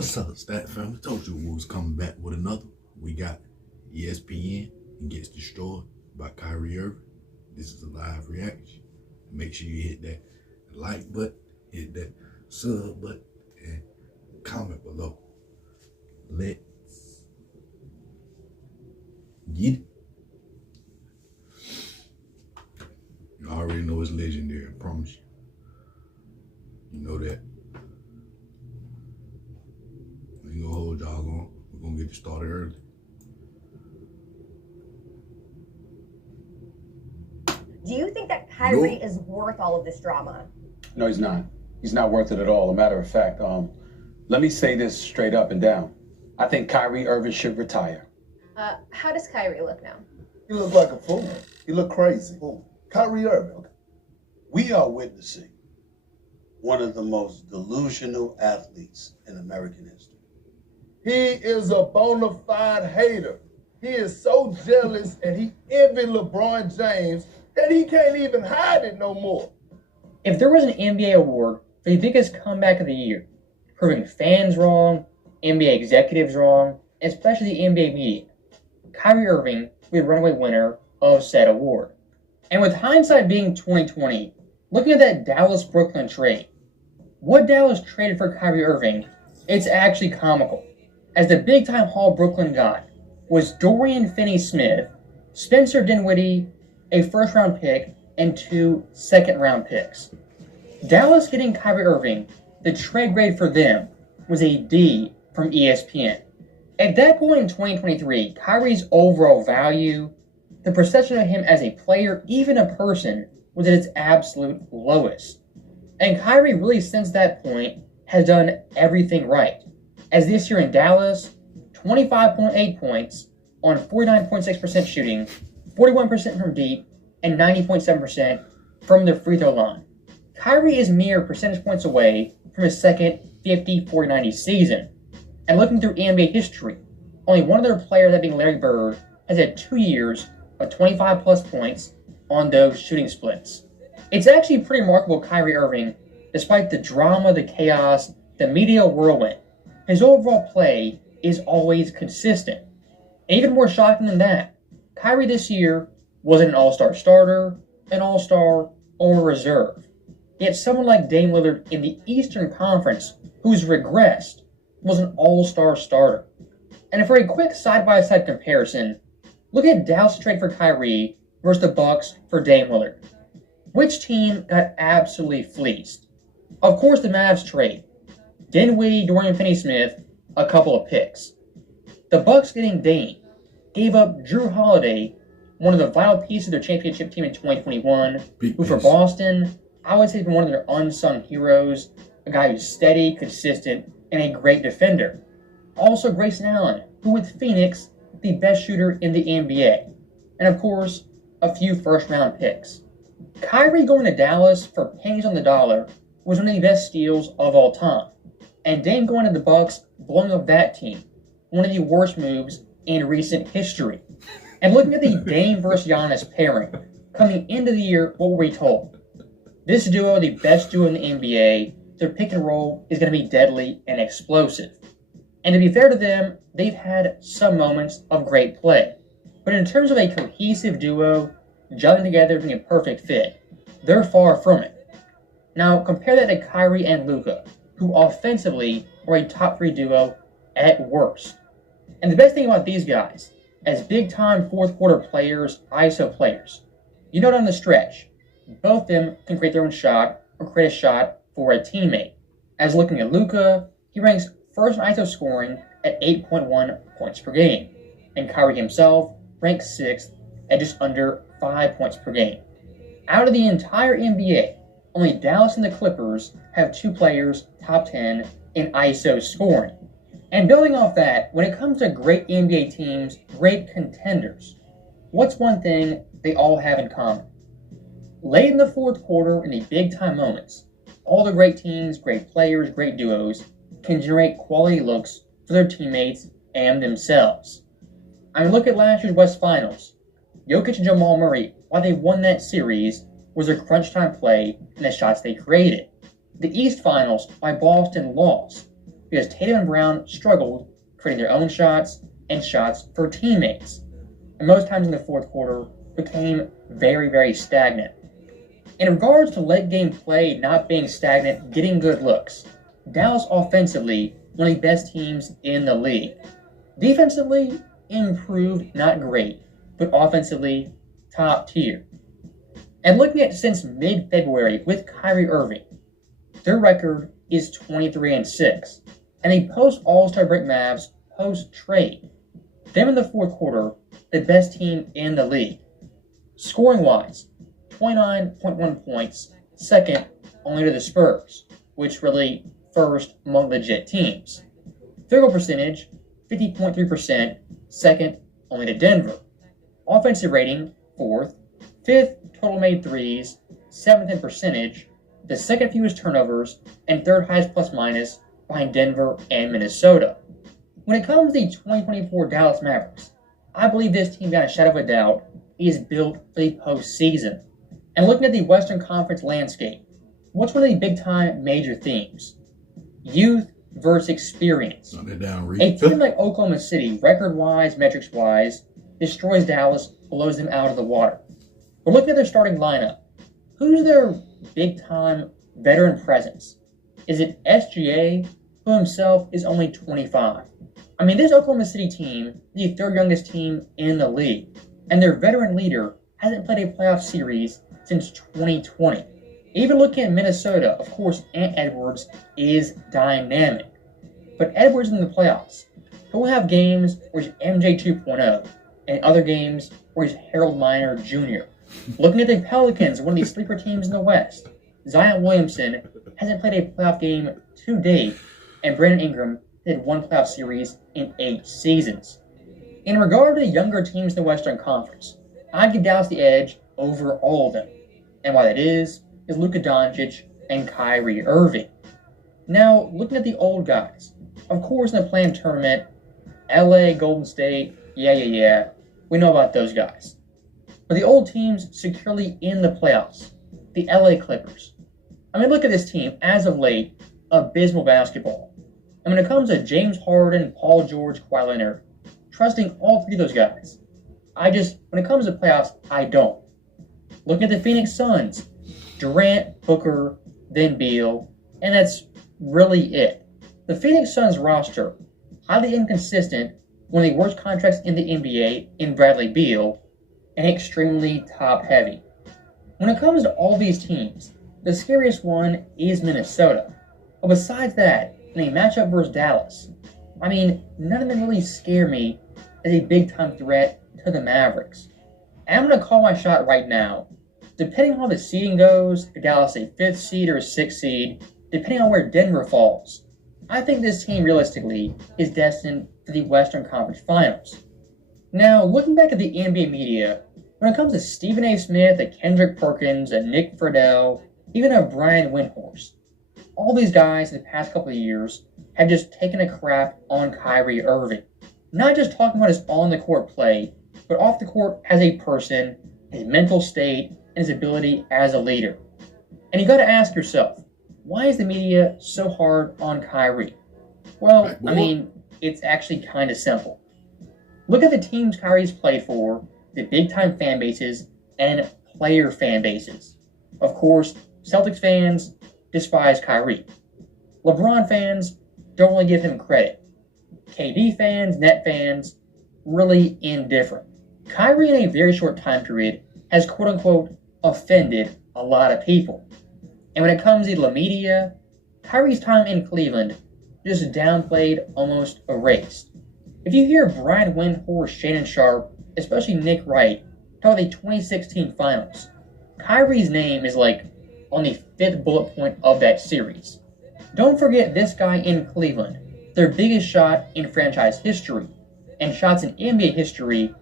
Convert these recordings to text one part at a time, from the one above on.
What's up, Stat Family? Told you we was coming back with another. We got ESPN and Gets Destroyed by KYRIE IRVING. This is a live reaction. Make sure you hit that like button, hit that sub button, and comment below. Let's get it. You already know it's legendary, I promise you. You know that. We ain't gonna hold y'all long. We're gonna get it started early. Do you think that Kyrie is worth all of this drama? No, he's not. He's not worth it at all. A matter of fact, let me say this straight up and down. I think Kyrie Irving should retire. How does Kyrie look now? He looked like a fool. He looked crazy. Who? Kyrie Irving. We are witnessing one of the most delusional athletes in American history. He is a bona fide hater. He is so jealous and he envied LeBron James that he can't even hide it no more. If there was an NBA award for the biggest comeback of the year, proving fans wrong, NBA executives wrong, and especially the NBA media, Kyrie Irving would be the runaway winner of said award. And with hindsight being 2020, looking at that Dallas-Brooklyn trade, what Dallas traded for Kyrie Irving, it's actually comical, as the big-time haul Brooklyn got was Dorian Finney-Smith, Spencer Dinwiddie, a first-round pick, and 2 second-round picks. Dallas getting Kyrie Irving, the trade grade for them was a D from ESPN. At that point in 2023, Kyrie's overall value, the perception of him as a player, even a person, was at its absolute lowest. And Kyrie really since that point has done everything right. As this year in Dallas, 25.8 points on 49.6% shooting, 41% from deep, and 90.7% from the free throw line. Kyrie is mere percentage points away from his second 50-40-90 season. And looking through NBA history, only one other player, that being Larry Bird, has had 2 years of 25 plus points on those shooting splits. It's actually pretty remarkable Kyrie Irving, despite the drama, the chaos, the media whirlwind, his overall play is always consistent. And even more shocking than that, Kyrie this year wasn't an all-star starter, an all-star, or a reserve. Yet someone like Dame Lillard in the Eastern Conference, who's regressed, was an all-star starter. And for a quick side-by-side comparison, look at Dallas' trade for Kyrie versus the Bucks for Dame Lillard. Which team got absolutely fleeced? Of course, the Mavs trade. Dinwiddie, Dorian Finney-Smith, a couple of picks. The Bucks getting Dame gave up Jrue Holiday, one of the vital pieces of their championship team in 2021, who for Boston, I would say has been one of their unsung heroes, a guy who's steady, consistent, and a great defender. Also Grayson Allen, who with Phoenix, the best shooter in the NBA. And of course, a few first-round picks. Kyrie going to Dallas for pennies on the dollar was one of the best steals of all time. And Dame going to the Bucks, blowing up that team, one of the worst moves in recent history. And looking at the Dame versus Giannis pairing, coming into the year, what were we told? This duo, the best duo in the NBA, their pick and roll is going to be deadly and explosive. And to be fair to them, they've had some moments of great play. But in terms of a cohesive duo, gelling together being a perfect fit, they're far from it. Now compare that to Kyrie and Luka, who offensively are a top 3 duo at worst. And the best thing about these guys, as big-time fourth-quarter players, ISO players, you know down the stretch, both of them can create their own shot or create a shot for a teammate. As looking at Luka, he ranks first in ISO scoring at 8.1 points per game, and Kyrie himself ranks 6th at just under 5 points per game. Out of the entire NBA, only Dallas and the Clippers have 2 players top 10 in ISO scoring. And building off that, when it comes to great NBA teams, great contenders, what's one thing they all have in common? Late in the fourth quarter, in the big-time moments, all the great teams, great players, great duos can generate quality looks for their teammates and themselves. I mean, look at last year's West Finals. Jokic and Jamal Murray, why they won that series was their crunch time play and the shots they created. The East Finals, why Boston lost, because Tatum and Brown struggled creating their own shots and shots for teammates, and most times in the fourth quarter became very, very stagnant. In regards to late game play not being stagnant, getting good looks, Dallas offensively, one of the best teams in the league. Defensively, improved, not great, but offensively, top tier. And looking at since mid-February with Kyrie Irving, their record is 23-6, and the post-All-Star break Mavs post-trade. Them in the fourth quarter, the best team in the league. Scoring-wise, 29.1 points, second only to the Spurs, which really first among legit teams. Field goal percentage, 50.3%, second only to Denver. Offensive rating, fourth, fifth total made threes, seventh in percentage, the second fewest turnovers, and third highest plus minus behind Denver and Minnesota. When it comes to the 2024 Dallas Mavericks, I believe this team, without a shadow of a doubt, is built for the postseason. And looking at the Western Conference landscape, what's one of the big-time major themes? Youth versus experience. A team like Oklahoma City, record-wise, metrics-wise, destroys Dallas, blows them out of the water. But looking at their starting lineup, who's their big-time veteran presence? Is it SGA, who himself is only 25? I mean, this Oklahoma City team, the third youngest team in the league, and their veteran leader hasn't played a playoff series since 2020. Even looking at Minnesota, of course, Ant Edwards is dynamic. But Edwards in the playoffs, he'll have games where he's MJ 2.0 and other games where he's Harold Miner Jr. Looking at the Pelicans, one of these sleeper teams in the West, Zion Williamson hasn't played a playoff game to date, and Brandon Ingram did one playoff series in 8 seasons. In regard to the younger teams in the Western Conference, I'd give Dallas the edge over all of them. And why that is Luka Doncic and Kyrie Irving. Now, looking at the old guys, of course in the play-in tournament, LA, Golden State, yeah, we know about those guys. But the old teams securely in the playoffs, the LA Clippers. I mean, look at this team, as of late, abysmal basketball. And when it comes to James Harden, Paul George, Kawhi Leonard, trusting all three of those guys, when it comes to playoffs, I don't. Looking at the Phoenix Suns, Durant, Booker, then Beal, and that's really it. The Phoenix Suns roster, highly inconsistent, one of the worst contracts in the NBA in Bradley Beal, and extremely top-heavy. When it comes to all these teams, the scariest one is Minnesota. But besides that, in a matchup versus Dallas, I mean, none of them really scare me as a big-time threat to the Mavericks. And I'm going to call my shot right now. Depending on how the seeding goes, if Dallas a 5th seed or a 6th seed, depending on where Denver falls, I think this team realistically is destined for the Western Conference Finals. Now, looking back at the NBA media, when it comes to Stephen A. Smith, a Kendrick Perkins, a Nick Friedel, even a Brian Windhorst, all these guys in the past couple of years have just taken a crap on Kyrie Irving. Not just talking about his on-the-court play, but off the court as a person, his mental state, and his ability as a leader. And you got to ask yourself, why is the media so hard on Kyrie? Well, I mean, it's actually kind of simple. Look at the teams Kyrie's played for, the big-time fan bases, and player fan bases. Of course, Celtics fans despise Kyrie. LeBron fans don't really give him credit. KD fans, Net fans, really indifferent. Kyrie, in a very short time period, has quote-unquote offended a lot of people. And when it comes to the media, Kyrie's time in Cleveland just downplayed, almost erased. If you hear Brian Windhorst, Shannon Sharpe, especially Nick Wright, talk about the 2016 finals, Kyrie's name is like on the 5th bullet point of that series. Don't forget this guy in Cleveland, their biggest shot in franchise history, and shots in NBA history,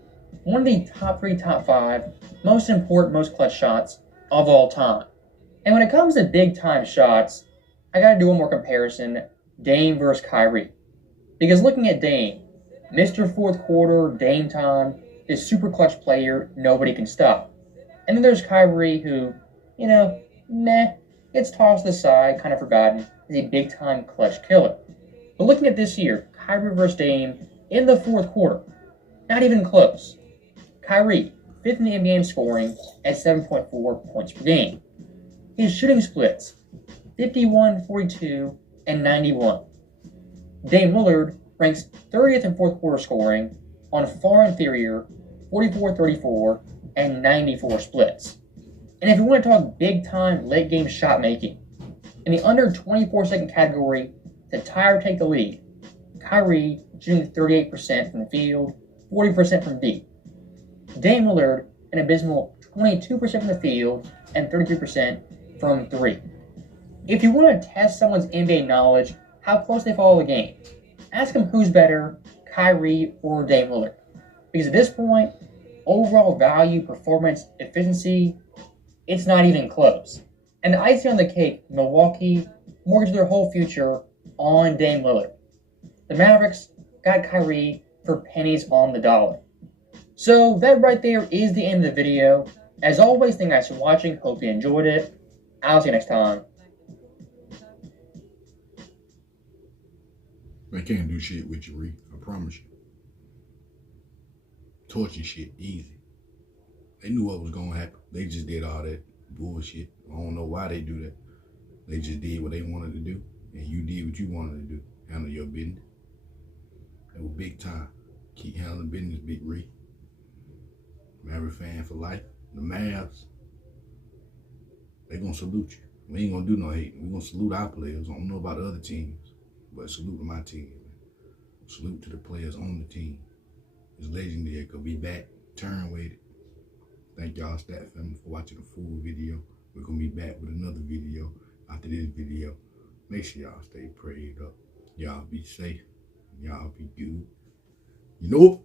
one of the top 3, top 5 most important, most clutch shots of all time. And when it comes to big-time shots, I gotta do one more comparison, Dame versus Kyrie. Because looking at Dame, Mr. Fourth Quarter, Dame time, this super clutch player nobody can stop. And then there's Kyrie who, gets tossed aside, kind of forgotten, is a big-time clutch killer. But looking at this year, Kyrie versus Dame in the fourth quarter, not even close. Kyrie, 5th in the NBA in scoring at 7.4 points per game. His shooting splits, 51, 42, and 91. Dame Lillard ranks 30th in fourth quarter scoring on far inferior 44, 34, and 94 splits. And if you want to talk big-time late-game shot making, in the under 24-second category to tie or take the lead, Kyrie shooting 38% from the field, 40% from deep. Dame Lillard an abysmal 22% from the field and 33% from three. If you want to test someone's NBA knowledge, how close they follow the game, ask them who's better, Kyrie or Dame Lillard. Because at this point, overall value, performance, efficiency, it's not even close. And the icing on the cake, Milwaukee mortgaged their whole future on Dame Lillard. The Mavericks got Kyrie for pennies on the dollar. So that right there is the end of the video. As always, thank you guys for watching. Hope you enjoyed it. I'll see you next time. They can't do shit with you, Ree. I promise you. Torture shit, easy. They knew what was going to happen. They just did all that bullshit. I don't know why they do that. They just did what they wanted to do, and you did what you wanted to do. Handle your business. That was big time. Keep handling business, Big Ree. Maverick fan for life. The Mavs, they gonna salute you. We ain't gonna do no hating. We gonna salute our players. I don't know about the other teams, but salute to my team. Salute to the players on the team. It's legendary. Could be back. Turn weighted. Thank y'all, Stat Family, for watching the full video. We're gonna be back with another video after this video. Make sure y'all stay prayed up. Y'all be safe. Y'all be good. You know